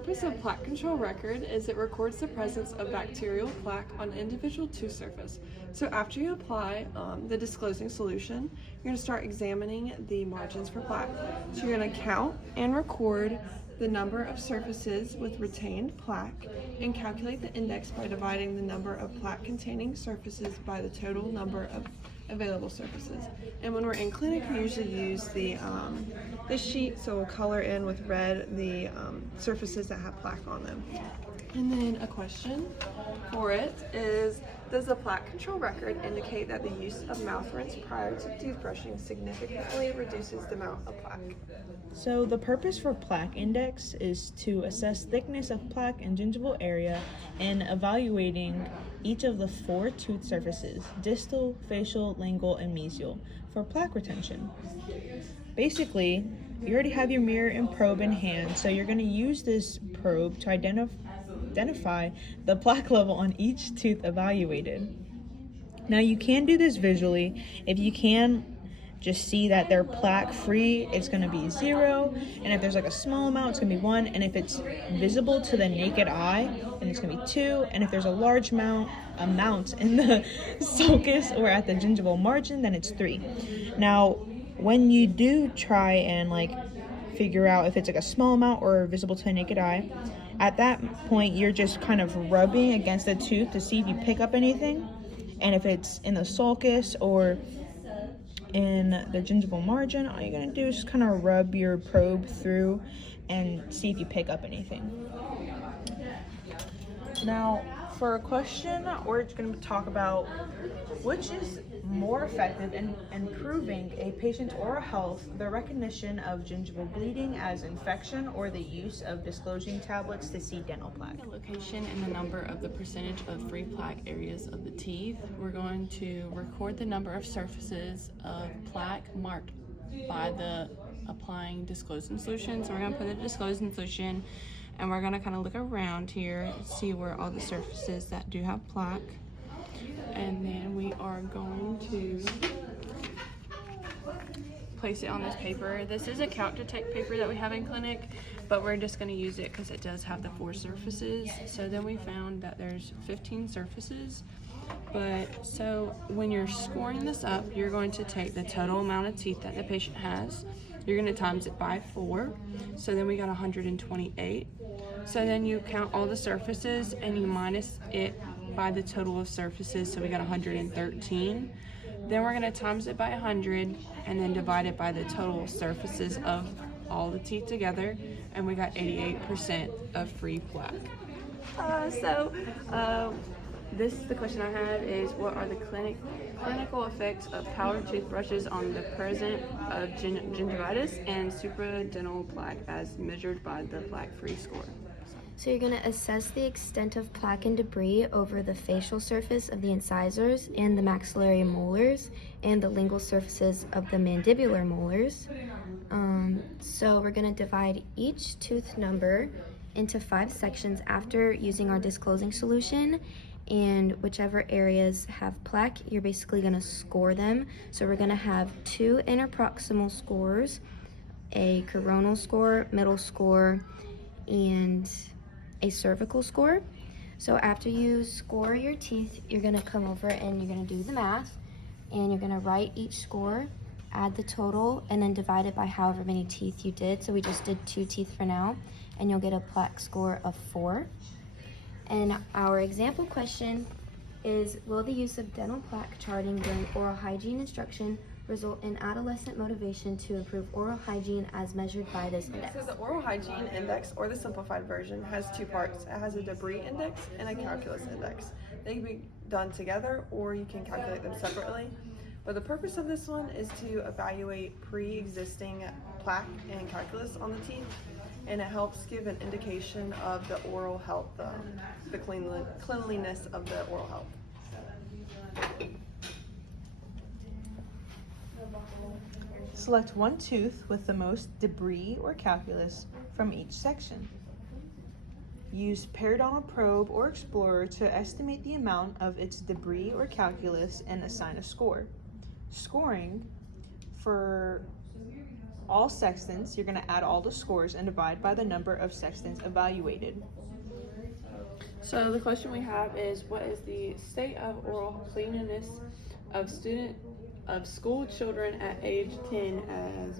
purpose of plaque control record is it records the presence of bacterial plaque on individual tooth surface. So after you apply the disclosing solution, you're going to start examining the margins for plaque. So you're going to count and record the number of surfaces with retained plaque and calculate the index by dividing the number of plaque containing surfaces by the total number of available surfaces. And when we're in clinic, we usually use the sheet, so we'll color in with red the surfaces that have plaque on them. And then a question for it is, does the plaque control record indicate that the use of mouth rinse prior to toothbrushing significantly reduces the amount of plaque? So the purpose for plaque index is to assess thickness of plaque in gingival area and evaluating each of the 4 tooth surfaces, distal, facial, lingual, and mesial, for plaque retention. Basically, you already have your mirror and probe in hand, so you're going to use this probe to identify the plaque level on each tooth evaluated. Now you can do this visually. If you can just see that they're plaque free, it's going to be 0, and if there's like a small amount, it's going to be 1, and if it's visible to the naked eye, then it's going to be 2, and if there's a large amount in the sulcus or at the gingival margin, then it's 3. Now when you do try and figure out if it's like a small amount or visible to the naked eye, at that point you're just kind of rubbing against the tooth to see if you pick up anything, and if it's in the sulcus or in the gingival margin, all you're going to do is just kind of rub your probe through and see if you pick up anything. Now, for a question, we're going to talk about which is more effective in improving a patient's oral health, the recognition of gingival bleeding as infection or the use of disclosing tablets to see dental plaque. The location and the number of the percentage of free plaque areas of the teeth. We're going to record the number of surfaces of plaque marked by the applying disclosing solution. So we're going to put the disclosing solution, and we're going to kind of look around here, see where all the surfaces that do have plaque. And then we are going to place it on this paper. This is a count to take paper that we have in clinic, but we're just going to use it because it does have the 4 surfaces. So then we found that there's 15 surfaces. But so when you're scoring this up, you're going to take the total amount of teeth that the patient has. You're going to times it by 4. So then we got 128. So then you count all the surfaces and you minus it by the total of surfaces, so we got 113. Then we're going to times it by 100 and then divide it by the total surfaces of all the teeth together, and we got 88% of free plaque. The question I have is, what are the clinical effects of powered toothbrushes on the presence of gingivitis and supradental plaque as measured by the plaque-free score? So you're going to assess the extent of plaque and debris over the facial surface of the incisors and the maxillary molars and the lingual surfaces of the mandibular molars. So we're going to divide each tooth number into 5 sections after using our disclosing solution, and whichever areas have plaque, you're basically going to score them. So we're going to have 2 interproximal scores, a coronal score, middle score, and a cervical score. So after you score your teeth, you're going to come over and you're going to do the math, and you're going to write each score, add the total, and then divide it by however many teeth you did. So we just did 2 teeth for now, and you'll get a plaque score of 4. And our example question is, will the use of dental plaque charting during oral hygiene instruction result in adolescent motivation to improve oral hygiene as measured by this index? So the oral hygiene index, or the simplified version, has 2 parts. It has a debris index and a calculus index. They can be done together or you can calculate them separately. But the purpose of this one is to evaluate pre-existing plaque and calculus on the teeth, and it helps give an indication of the oral health, the cleanliness of the oral health. Select one tooth with the most debris or calculus from each section. Use periodontal probe or explorer to estimate the amount of its debris or calculus and assign a score. Scoring for all sextants, you're going to add all the scores and divide by the number of sextants evaluated. So the question we have is, what is the state of oral cleanliness of school children at age 10 as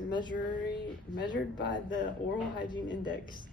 measured by the oral hygiene index?